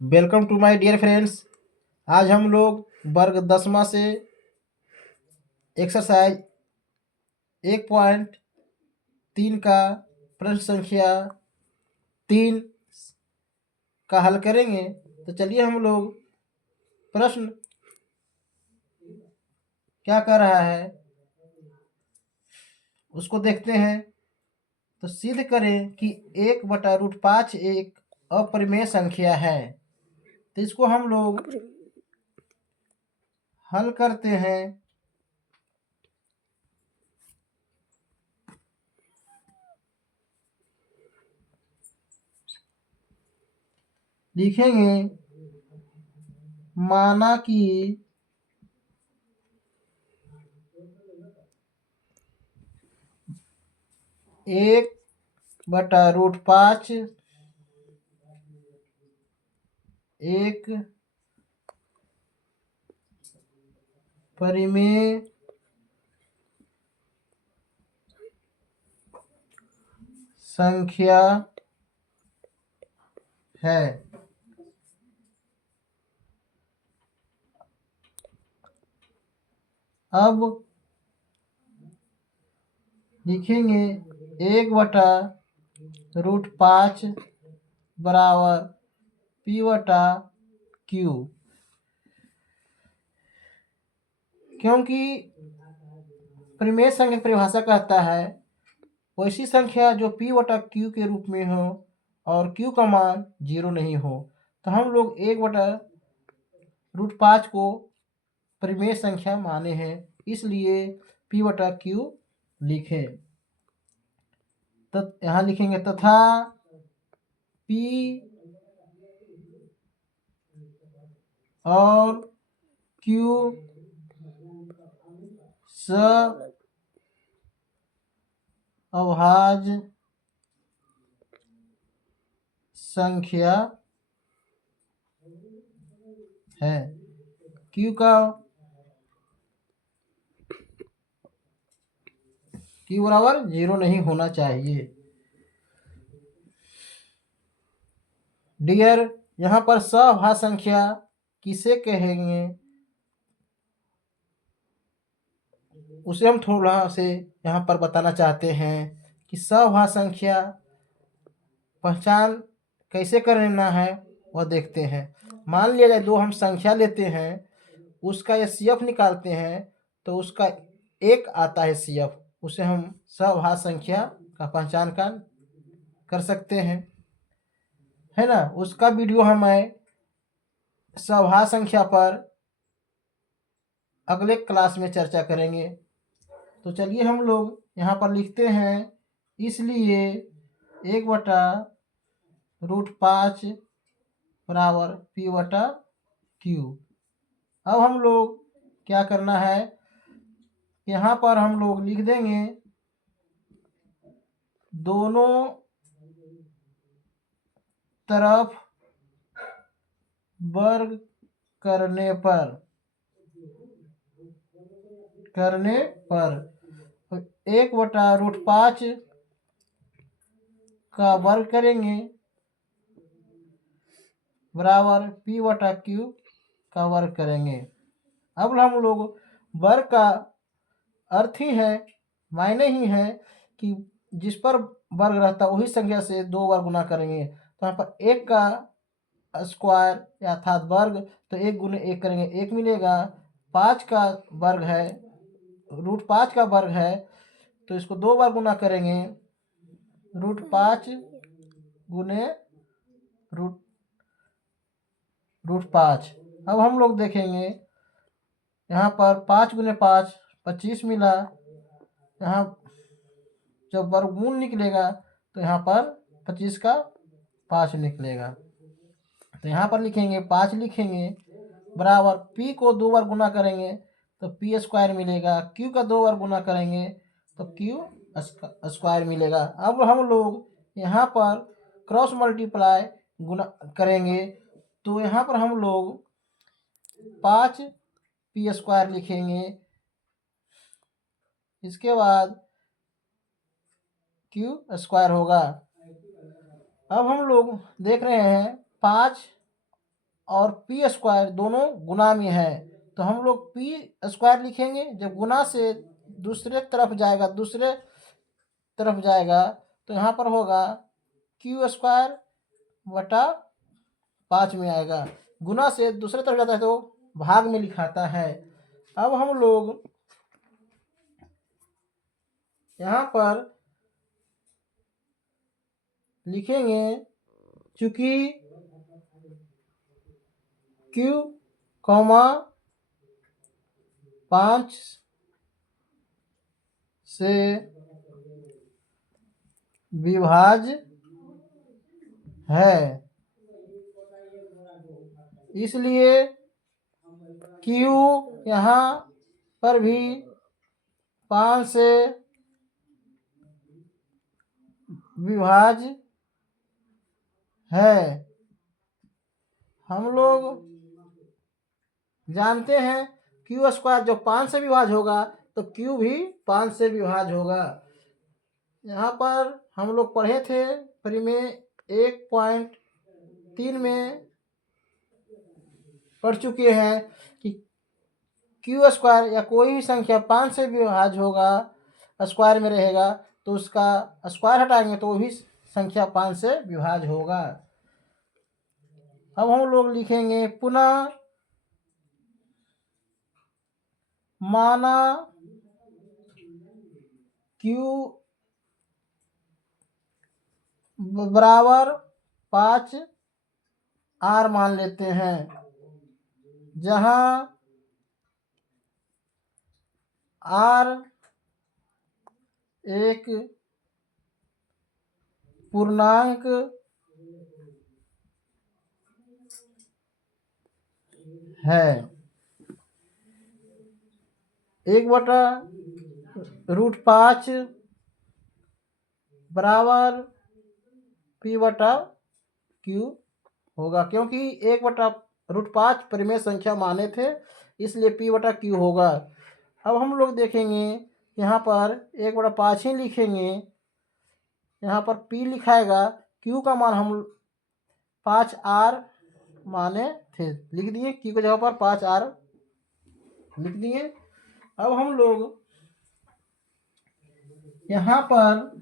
Welcome to my dear friends. आज हम लोग वर्ग 10वां से एक्सरसाइज 1.3 का प्रश्न संख्या 3 का हल करेंगे। तो चलिए हम लोग प्रश्न क्या कर रहा है उसको देखते हैं। तो सिद्ध करें कि 1/√5 एक अपरिमेय संख्या है। तो इसको हम लोग हल करते हैं। लिखेंगे माना कि 1/√5 एक परिमेय संख्या है। अब लिखेंगे 1/√5 बराबर P/Q, क्योंकि परिमेय संख्या की परिभाषा कहता है वैसी संख्या जो P/Q के रूप में हो और Q का मान 0 नहीं हो। तो हम लोग 1/√5 को परिमेय संख्या माने हैं, इसलिए P/Q लिखें। तो यहाँ लिखेंगे तथा P और Q अभाज्य संख्या है। Q बराबर 0 नहीं होना चाहिए। डियर, यहाँ पर सअभाज्य संख्या किसे कहेंगे उसे हम थोड़ा से यहाँ पर बताना चाहते हैं कि सअभाज्य संख्या पहचान कैसे करना है वह देखते हैं। मान लिया जाए दो हम संख्या लेते हैं, उसका एचसीएफ निकालते हैं तो उसका एक आता है एचसीएफ, उसे हम सअभाज्य संख्या का पहचान कर सकते हैं, है ना। उसका वीडियो हमें सअभाज्य संख्या पर अगले क्लास में चर्चा करेंगे। तो चलिए हम लोग यहाँ पर लिखते हैं, इसलिए 1/√5 बराबर P/Q। अब हम लोग क्या करना है, यहाँ पर हम लोग लिख देंगे दोनों तरफ वर्ग करने पर 1/√5 का वर्ग करेंगे बराबर P/Q का वर्ग करेंगे। अब हम लोग वर्ग का अर्थ ही है, मायने ही है कि जिस पर वर्ग रहता है वही संख्या से 2 बार गुना करेंगे। तो यहाँ पर 1 का स्क्वायर अर्थात वर्ग, तो 1 गुने 1 करेंगे 1 मिलेगा। 5 का वर्ग है, √5 का वर्ग है, तो इसको 2 बार गुना करेंगे, √5 गुने √5। अब हम लोग देखेंगे यहाँ पर 5 गुने 5 25 मिला। यहाँ जब वर्गमूल निकलेगा तो यहाँ पर 25 का 5 निकलेगा। तो यहाँ पर लिखेंगे 5 लिखेंगे बराबर P को 2 बार गुना करेंगे तो P² मिलेगा, Q का 2 बार गुना करेंगे तो Q² मिलेगा। अब हम लोग यहाँ पर क्रॉस मल्टीप्लाई गुना करेंगे तो यहाँ पर हम लोग 5 P² लिखेंगे, इसके बाद Q² होगा। अब हम लोग देख रहे हैं 5 और पी स्क्वायर दोनों गुना में है, तो हम लोग पी स्क्वायर लिखेंगे। जब गुना से दूसरे तरफ जाएगा तो यहाँ पर होगा क्यू स्क्वायर बटा 5 में आएगा। गुना से दूसरे तरफ जाता है तो भाग में लिखाता है। अब हम लोग यहाँ पर लिखेंगे, चूंकि q, 5 से विभाज्य है, इसलिए Q यहाँ पर भी 5 से विभाज्य है। हम लोग जानते हैं क्यू स्क्वायर जो 5 से विभाज्य होगा तो Q भी 5 से विभाज्य होगा। यहाँ पर हम लोग पढ़े थे परिमेय 1.3 में पढ़ चुके हैं कि क्यू स्क्वायर या कोई भी संख्या 5 से विभाज्य होगा, स्क्वायर में रहेगा, तो उसका स्क्वायर हटाएंगे तो वो भी संख्या 5 से विभाज्य होगा। अब हम लोग लिखेंगे पुनः माना Q बराबर 5 R मान लेते हैं, जहां R एक पूर्णांक है। 1/√5 बराबर P/Q होगा, क्योंकि 1/√5 परिमेय संख्या माने थे, इसलिए P/Q होगा। अब हम लोग देखेंगे यहाँ पर 1/5 ही लिखेंगे, यहाँ पर P लिखाएगा, Q का मान हम 5R माने थे, लिख दिए, Q की जगह पर 5R लिख दिए। अब हम लोग यहाँ पर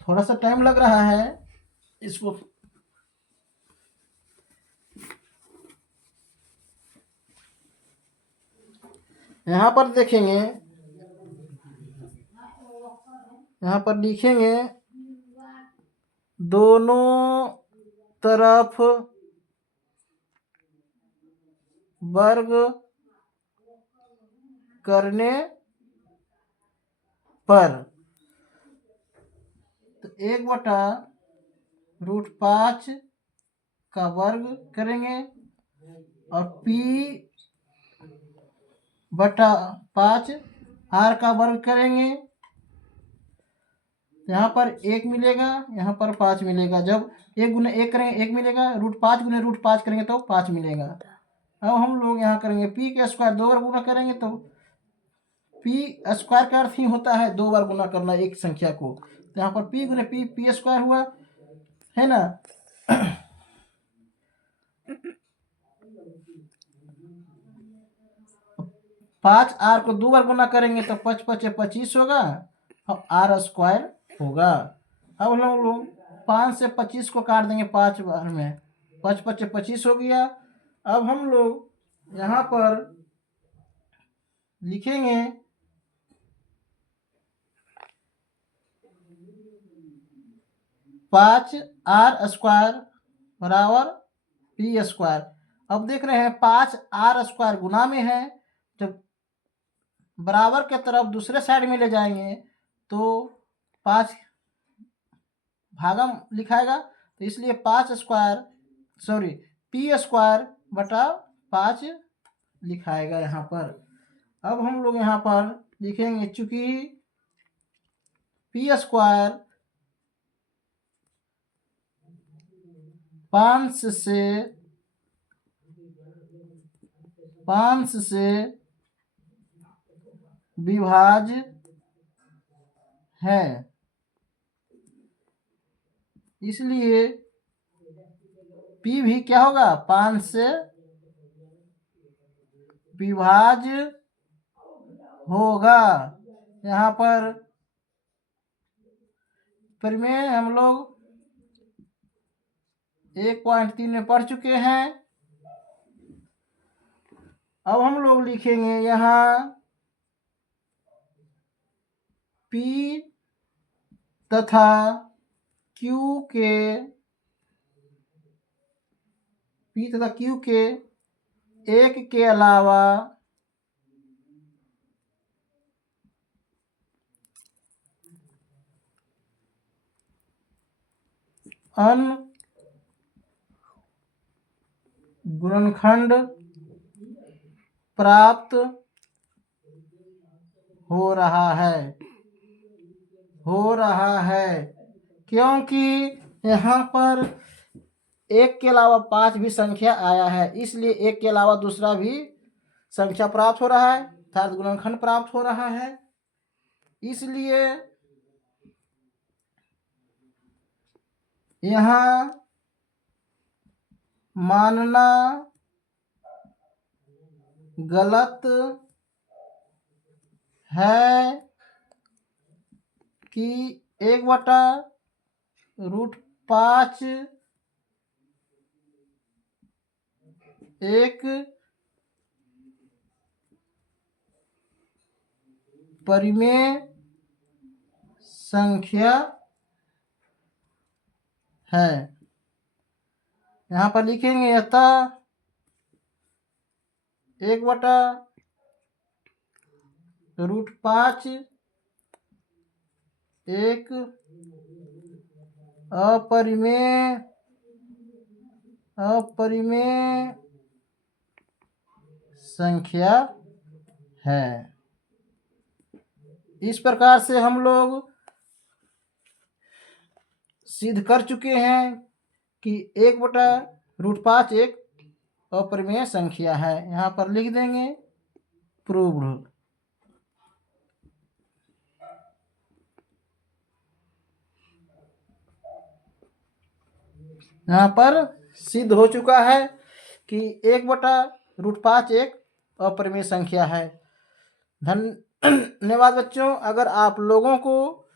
थोड़ा सा टाइम लग रहा है इसको, यहाँ पर देखेंगे, यहाँ पर लिखेंगे दोनों तरफ वर्ग करने पर, तो 1/√5 का वर्ग करेंगे और P/5 R का वर्ग करेंगे। यहाँ पर 1 मिलेगा, यहाँ पर 5 मिलेगा। जब 1 गुने 1 करेंगे 1 मिलेगा, √5 गुने √5 करेंगे तो 5 मिलेगा। अब हम लोग यहाँ करेंगे P के स्क्वायर 2 बार गुना करेंगे तो P स्क्वायर का अर्थ ही होता है 2 बार गुना करना एक संख्या को, तो यहाँ पर P गुने P स्क्वायर हुआ, है ना। 5R को 2 बार गुना करेंगे तो 5×5 = 25 होगा और R स्क्वायर होगा। अब हम लोग 5 से 25 को काट देंगे 5 बार में, 5×5 = 25 हो गया। अब हम लोग यहाँ पर लिखेंगे 5R स्क्वायर बराबर P स्क्वायर। अब देख रहे हैं 5R स्क्वायर गुना में है, जब बराबर के तरफ दूसरे साइड में ले जाएंगे तो 5 भागम लिखाएगा, तो इसलिए 5 स्क्वायर P स्क्वायर बटा 5 लिखाएगा यहाँ पर। अब हम लोग यहाँ पर लिखेंगे, चूंकि P स्क्वायर 5 से विभाज्य है, इसलिए p भी क्या होगा, 5 से विभाज्य होगा। यहाँ पर परिमेय हम लोग 1.3 में पढ़ चुके हैं। अब हम लोग लिखेंगे यहाँ P तथा Q के एक के अलावा अन्य गुणनखंड प्राप्त हो रहा है क्योंकि यहाँ पर एक के अलावा 5 भी संख्या आया है, इसलिए एक के अलावा दूसरा भी संख्या प्राप्त हो रहा है अर्थात गुणनखंड प्राप्त हो रहा है। इसलिए यहाँ मानना गलत है कि 1/√5 एक परिमेय संख्या है। यहाँ पर लिखेंगे अतः 1/√5 एक अपरिमेय संख्या है। इस प्रकार से हम लोग सिद्ध कर चुके हैं कि 1/√5 एक अपरिमेय संख्या है। यहाँ पर लिख देंगे प्रूव्ड। यहाँ पर सिद्ध हो चुका है कि 1/√5 एक अपरिमेय संख्या है। धन्यवाद बच्चों। अगर आप लोगों को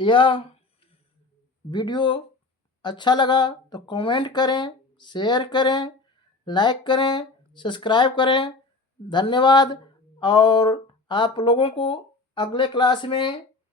यह वीडियो अच्छा लगा तो कमेंट करें, शेयर करें, लाइक करें, सब्सक्राइब करें। धन्यवाद। और आप लोगों को अगले क्लास में